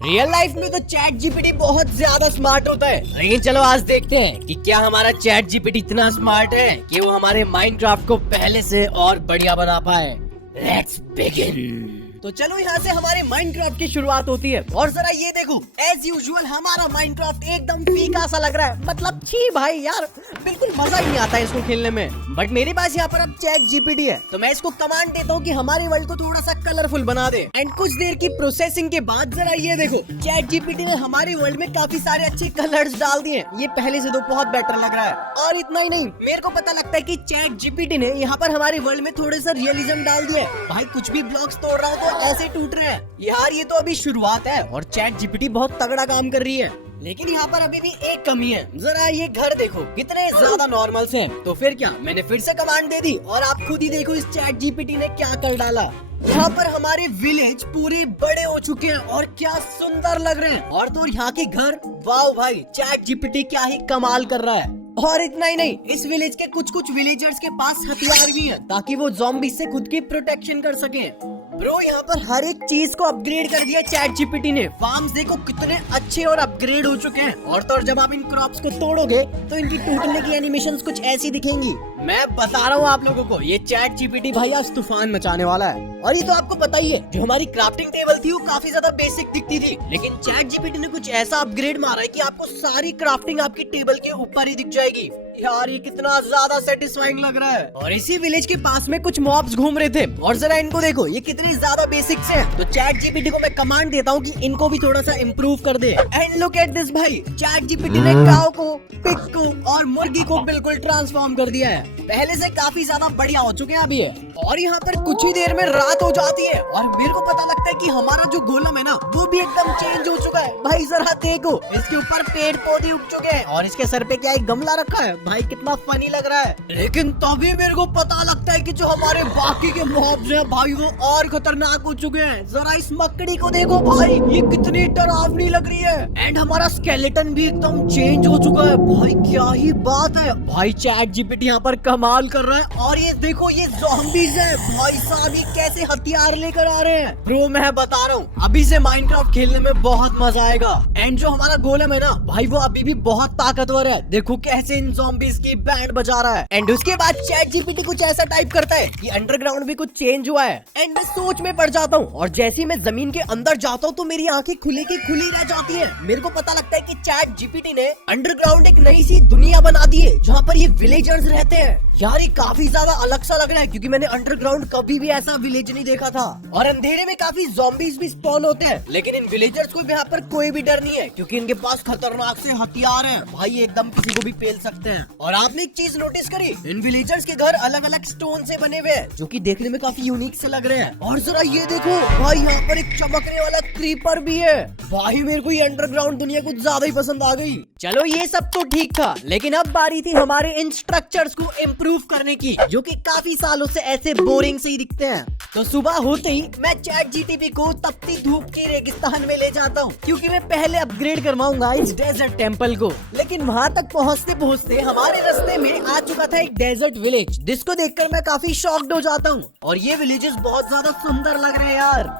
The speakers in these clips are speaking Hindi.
रियल लाइफ में तो चैट जीपीटी बहुत ज्यादा स्मार्ट होता है, लेकिन चलो आज देखते हैं कि क्या हमारा चैट जीपीटी इतना स्मार्ट है कि वो हमारे माइनक्राफ्ट को पहले से और बढ़िया बना पाए। Let's begin. तो चलो यहाँ से हमारे माइनक्राफ्ट की शुरुआत होती है और जरा ये देखो, एज यूजुअल हमारा माइनक्राफ्ट एकदम फीका सा लग रहा है। मतलब छी भाई यार, बिल्कुल मजा ही नहीं आता है इसको खेलने में। बट मेरे पास यहाँ पर अब चैट जीपीटी है, तो मैं इसको कमांड देता हूँ कि हमारे वर्ल्ड को थोड़ा सा कलरफुल बना दे। एंड कुछ देर की प्रोसेसिंग के बाद जरा ये देखो, चैट जीपीटी ने हमारे वर्ल्ड में काफी सारे अच्छे कलर्स डाल दिए। ये पहले से तो बहुत बेटर लग रहा है। और इतना ही नहीं, मेरे को पता लगता है कि चैट जीपीटी ने यहाँ पर हमारे वर्ल्ड में थोड़े सा रियलिज्म डाल दिया है। भाई कुछ भी ब्लॉक्स तोड़ रहा हो तो ऐसे टूट रहे हैं यार। ये तो अभी शुरुआत है और चैट जीपीटी बहुत तगड़ा काम कर रही है, लेकिन यहाँ पर अभी भी एक कमी है। जरा ये घर देखो कितने ज्यादा नॉर्मल से हैं। तो फिर क्या, मैंने फिर से कमांड दे दी और आप खुद ही देखो इस चैट जीपीटी ने क्या कर डाला। यहाँ पर हमारे विलेज पूरे बड़े हो चुके हैं और क्या सुंदर लग रहे हैं। और तो यहाँ के घर, वाओ भाई, चैट जीपीटी क्या ही कमाल कर रहा है। और इतना ही नहीं, इस विलेज के कुछ विलेजर्स के पास हथियार भी है ताकि वो ज़ॉम्बी से खुद की प्रोटेक्शन कर सके। ब्रो यहाँ पर हर एक चीज को अपग्रेड कर दिया चैट जीपीटी ने। फार्म्स देखो कितने अच्छे और अपग्रेड हो चुके हैं। और तो और जब आप इन क्रॉप्स को तोड़ोगे तो इनकी टूटने की एनिमेशंस कुछ ऐसी दिखेंगी। मैं बता रहा हूँ आप लोगों को, ये चैट जीपीटी भाई आज तूफान मचाने वाला है। और ये तो आपको पता ही है, जो हमारी क्राफ्टिंग टेबल थी वो काफी ज्यादा बेसिक दिखती थी, लेकिन चैट जीपीटी ने कुछ ऐसा अपग्रेड मारा है कि आपको सारी क्राफ्टिंग आपकी टेबल के ऊपर ही दिख जाएगी। यार ये कितना ज्यादा सेटिस्फाइंग लग रहा है। और इसी विलेज के पास में कुछ मॉब्स घूम रहे थे और जरा इनको देखो, ये कितनी ज्यादा बेसिक से हैं। तो चैट जीपीटी को मैं कमांड देता हूँ कि इनको भी थोड़ा सा इम्प्रूव कर दे। एंड लुक एट दिस भाई, चैट जीपीटी ने काऊ को, पिग को और मुर्गी को बिल्कुल ट्रांसफॉर्म कर दिया है। पहले से काफी ज्यादा बढ़िया हो चुके हैं अभी ये। और यहाँ पर कुछ ही देर में रात हो जाती है और मेरे को पता लगता है कि हमारा जो गोलम है ना, वो भी एकदम चेंज हो चुका है। भाई जरा देखो, इसके ऊपर पेड़ पौधे उग चुके हैं और इसके सर पे क्या एक गमला रखा है। भाई कितना फनी लग रहा है। लेकिन तभी मेरे को पता लगता है कि जो हमारे बाकी के मॉब्स हैं भाई, वो और खतरनाक हो चुके हैं। जरा इस मकड़ी को देखो भाई, ये कितनी डरावनी लग रही है। एंड हमारा स्केलेटन भी एकदम चेंज हो चुका है। भाई क्या ही बात है। भाई चैट जीपीटी यहाँ पर कमाल कर रहा है। और ये देखो, ये ज़ॉम्बीज है भाई साहब, ये कैसे हथियार लेकर आ रहे हैं। ब्रो मैं बता रहा हूँ, अभी से माइनक्राफ्ट खेलने में बहुत मजा आएगा। एंड जो हमारा गोलम है ना भाई, वो अभी भी बहुत ताकतवर है। देखो कैसे इन ज़ॉम्बीज की बैंड बजा रहा है। एंड उसके बाद चैट जीपीटी कुछ ऐसा टाइप करता है कि अंडरग्राउंड भी कुछ चेंज हुआ है। एंड मैं सोच में पड़ जाता हूँ और जैसे ही मैं जमीन के अंदर जाता हूँ तो मेरी आंखें खुली की खुली रह जाती है। मेरे को पता लगता है कि चैट जीपीटी ने अंडरग्राउंड एक नई सी दुनिया बना दी है जहाँ पर ये विलेजर्स रहते हैं। यार ये काफी ज्यादा अलग सा लग रहा है, क्योंकि मैंने अंडरग्राउंड कभी भी ऐसा विलेज नहीं देखा था। और अंधेरे में काफी ज़ॉम्बीज भी स्पॉन होते हैं, लेकिन इन विलेजर्स को यहाँ पर कोई भी डर नहीं है, क्योंकि इनके पास खतरनाक से हथियार हैं। भाई ये एकदम किसी को भी पेल सकते हैं। और आपने एक चीज नोटिस करी, इन विलेजर्स के घर अलग अलग स्टोन से बने हुए हैं, जो कि देखने में काफी यूनिक से लग रहे हैं। और जरा ये देखो भाई, यहाँ पर एक चमकने वाला क्रीपर भी है। भाई मेरे को ये अंडरग्राउंड दुनिया कुछ ज्यादा ही पसंद आ गई। चलो ये सब तो ठीक था, लेकिन अब बारी थी हमारे इन स्ट्रक्चर्स को इम्प्रूव करने की, जो कि काफी सालों से ऐसे बोरिंग से ही दिखते हैं। तो सुबह होते ही मैं चैट जीपीटी को तपती धूप के रेगिस्तान में ले जाता हूँ, क्योंकि मैं पहले अपग्रेड करवाऊंगा इस डेजर्ट टेम्पल को। लेकिन वहाँ तक पहुँचते पहुँचते हमारे रास्ते में आ चुका था एक डेजर्ट विलेज, जिसको देखकर मैं काफी शॉक्ड हो जाता हूँ। और ये विलेजेस बहुत ज्यादा सुंदर लग रहे हैं यार।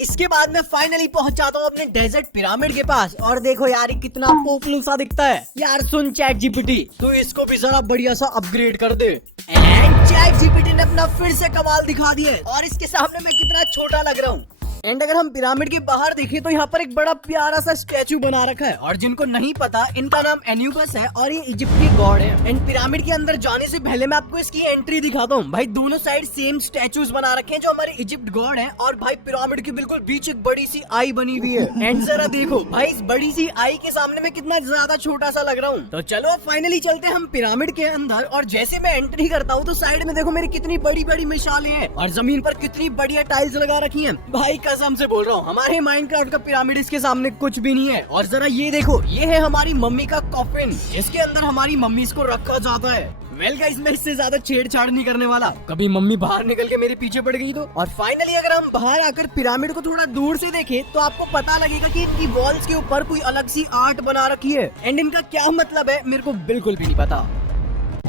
इसके बाद मैं फाइनली पहुंच जाता हूँ अपने डेजर्ट पिरामिड के पास। और देखो यार, ये कितना पोपलू सा दिखता है। यार सुन चैट जीपीटी, तो इसको भी जरा बढ़िया सा अपग्रेड कर दे। एंड चैट जीपीटी ने अपना फिर से कमाल दिखा दिया है और इसके सामने मैं कितना छोटा लग रहा हूँ। एंड अगर हम पिरामिड के बाहर देखें तो यहाँ पर एक बड़ा प्यारा सा स्टैचू बना रखा है। और जिनको नहीं पता, इनका नाम एन्यूबस है और ये इजिप्ट के गॉड है। एंड पिरामिड के अंदर जाने से पहले मैं आपको इसकी एंट्री दिखाता हूँ। भाई दोनों साइड सेम स्टैचूज बना रखे हैं जो हमारे इजिप्ट गॉड है। और भाई पिरामिड के बिल्कुल बीच एक बड़ी सी आई बनी हुई है। एंड जरा देखो भाई, इस बड़ी सी आई के सामने मैं कितना ज्यादा छोटा सा लग रहा हूँ। तो चलो अब फाइनली चलते हैं हम पिरामिड के अंदर। और जैसे मैं एंट्री करता हूँ तो साइड में देखो मेरी कितनी बड़ी बड़ी मिसालें हैं और जमीन पर कितनी बढ़िया टाइल्स लगा रखी है। भाई कसम से बोल रहा हूँ, हमारे माइनक्राफ्ट का पिरामिड इसके सामने कुछ भी नहीं है। और जरा ये देखो, ये है हमारी मम्मी का कॉफिन, जिसके अंदर हमारी मम्मी को रखा जाता है। वेल गाइस, मैं इससे ज्यादा छेड़छाड़ नहीं करने वाला, कभी मम्मी बाहर निकल के मेरे पीछे पड़ गई तो। और फाइनली अगर हम बाहर आकर पिरामिड को थोड़ा दूर से देखें तो आपको पता लगेगा कि इनकी वॉल्स के ऊपर कोई अलग सी आर्ट बना रखी है। एंड इनका क्या मतलब है मेरे को बिल्कुल भी नहीं पता।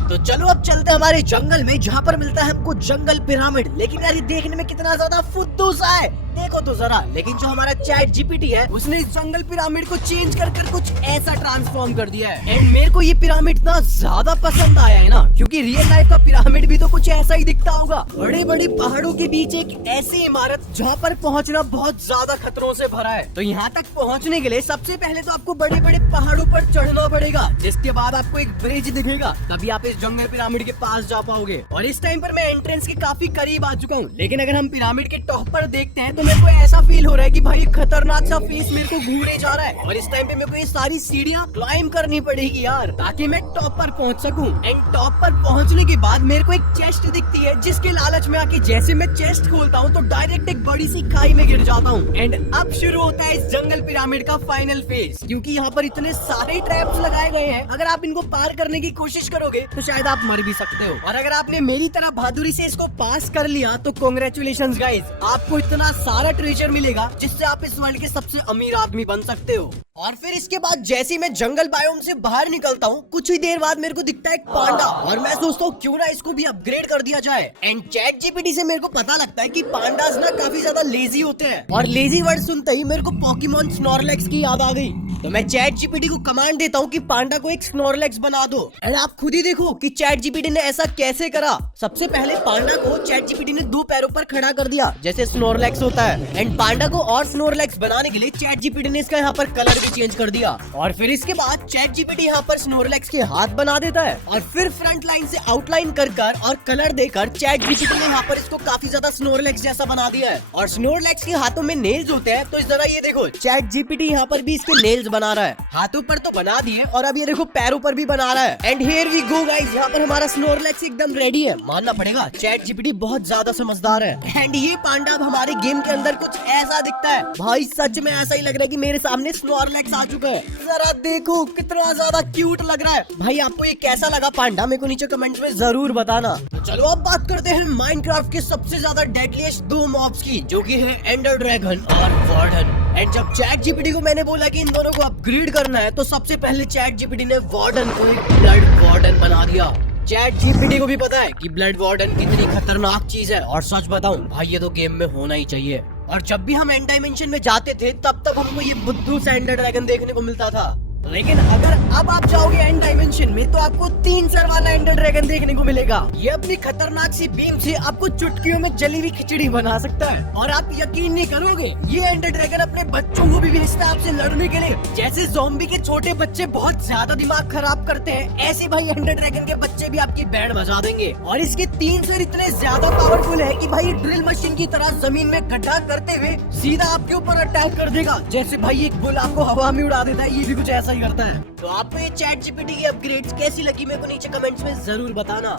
तो चलो अब चलते हमारे जंगल में, जहाँ पर मिलता है हमको जंगल पिरामिड। लेकिन यार ये देखने में कितना ज्यादा फुद्दू सा है। देखो तो जरा। लेकिन जो हमारा चैट जीपीटी है उसने इस जंगल पिरामिड को चेंज कर कुछ ऐसा ट्रांसफॉर्म कर दिया है। एंड मेरे को ये पिरामिड इतना ज्यादा पसंद आया है ना, क्योंकि रियल लाइफ का पिरामिड भी तो कुछ ऐसा ही दिखता होगा। बड़े बड़े पहाड़ों के बीच एक ऐसी इमारत जहाँ पर पहुँचना बहुत ज्यादा खतरों से भरा है। तो यहाँ तक पहुँचने के लिए सबसे पहले तो आपको बड़े बड़े पहाड़ों पर चढ़ना पड़ेगा, जिसके बाद आपको एक ब्रिज दिखेगा, तभी आप इस जंगल पिरामिड के पास जा पाओगे। और इस टाइम पर मैं एंट्रेंस के काफी करीब आ चुका हूँ। लेकिन अगर हम पिरामिड के टॉप पर देखते हैं तो मेरे को ऐसा फील हो रहा है कि भाई खतरनाक सा फेस मेरे को घूरे जा रहा है। और इस टाइम पे मेरे को ये सारी सीढ़ियाँ क्लाइंब करनी पड़ेगी यार, ताकि मैं टॉप पर पहुंच सकूं। एंड टॉप पर पहुंचने के बाद मेरे को एक चेस्ट दिखती है, जिसके लालच में आके जैसे मैं चेस्ट खोलता हूँ तो डायरेक्ट एक बड़ी सी खाई में गिर जाता हूँ। एंड अब शुरू होता है इस जंगल पिरामिड का फाइनल फेज, क्योंकि यहाँ पर इतने सारे ट्रैप्स लगाए गए हैं। अगर आप इनको पार करने की कोशिश करोगे तो शायद आप मर भी सकते हो। और अगर आपने मेरी तरह बहादुरी से इसको पास कर लिया तो कांग्रेचुलेशंस गाइस, आपको इतना सारा ट्रेजर मिलेगा जिससे आप इस वर्ल्ड के सबसे अमीर आदमी बन सकते हो। और फिर इसके बाद जैसे ही मैं जंगल बायोम से बाहर निकलता हूँ, कुछ ही देर बाद मेरे को दिखता है एक पांडा, और मैं सोचता हूँ क्यों ना इसको भी अपग्रेड कर दिया जाए। एंड चैट जीपीटी से मेरे को पता लगता है कि पांडास ना काफी ज्यादा लेजी होते हैं, और लेजी वर्ड सुनते ही मेरे को पोकेमॉन स्नॉर्लेक्स की याद आ गई। तो मैं चैट जीपीटी को कमांड देता हूँ कि पांडा को एक स्नॉर्लेक्स बना दो। एंड आप खुद ही देखो कि चैट जीपीटी ने ऐसा कैसे करा। सबसे पहले पांडा को चैट जीपीटी ने 2 पैरों पर खड़ा कर दिया, जैसे स्नॉर्लेक्स होता है। एंड पांडा को और स्नॉर्लेक्स बनाने के लिए चैट जीपीटी ने इसका यहाँ पर कलर भी चेंज कर दिया। और फिर इसके बाद चैट जीपीटी यहाँ पर स्नॉर्लेक्स के हाथ बना देता है, और फिर फ्रंट लाइन से आउटलाइन कर और कलर देकर चैट जीपीटी ने यहाँ पर इसको काफी ज्यादा स्नॉर्लेक्स जैसा बना दिया है। और स्नॉर्लेक्स के हाथों में नेल्स होते हैं, तो जरा ये देखो चैट जीपीटी यहाँ पर भी इसके नेल्स बना रहा है। हाथों पर तो बना दिए, और अब ये देखो पैरों पर भी बना रहा है। And here we go guys, यहाँ पर हमारा स्नॉर्लेक्स एकदम रेडी है। मानना पड़ेगा चैट जीपीटी बहुत ज्यादा समझदार है। एंड ये पांडा अब हमारे गेम के अंदर कुछ ऐसा दिखता है। भाई सच में ऐसा ही लग रहा है कि मेरे सामने स्नॉर्लेक्स आ चुका है। जरा देखो कितना ज्यादा क्यूट लग रहा है। भाई आपको ये कैसा लगा पांडा, मेरे को नीचे कमेंट्स में जरूर बताना। तो चलो अब बात करते हैं माइनक्राफ्ट के सबसे ज्यादा डेडलीस्ट 2 मॉब्स की, जो कि है एंडर ड्रैगन और वार्डन। एंड जब चैट जीपीटी को मैंने बोला कि इन दोनों को अपग्रेड करना है, तो सबसे पहले चैट जीपीटी ने वार्डन को एक ब्लड वार्डन बना दिया। चैट जीपीटी को भी पता है कि ब्लड वार्डन कितनी खतरनाक चीज है, और सच बताऊं भाई ये तो गेम में होना ही चाहिए। और जब भी हम एंड डायमेंशन में जाते थे तब हमको ये बुद्धू सा एंडर ड्रैगन देखने को मिलता था। लेकिन अगर अब आप जाओगे एंड डायमेंशन में तो आपको 3 सर वाला एंडर ड्रैगन देखने को मिलेगा। ये अपनी खतरनाक सी बीम से आपको चुटकियों में जली हुई खिचड़ी बना सकता है। और आप यकीन नहीं करोगे, ये एंडर ड्रैगन अपने बच्चों को भी भेजता है आपसे लड़ने के लिए। जैसे ज़ॉम्बी के छोटे बच्चे बहुत ज्यादा दिमाग खराब करते हैं, ऐसे भाई एंडर ड्रैगन के बच्चे भी आपकी बैंड बजा देंगे। और इसके 3 सर इतने ज्यादा पावरफुल है कि भाई ड्रिल मशीन की तरह जमीन में गड्ढा करते हुए सीधा आपके ऊपर अटैक कर देगा। जैसे भाई एक बुल आपको हवा में उड़ा देता है, ये भी कुछ ऐसा ही करता है। तो आपको ये चैट जीपीटी की अपग्रेड्स कैसी लगी मेरे को नीचे कमेंट्स में जरूर बताना।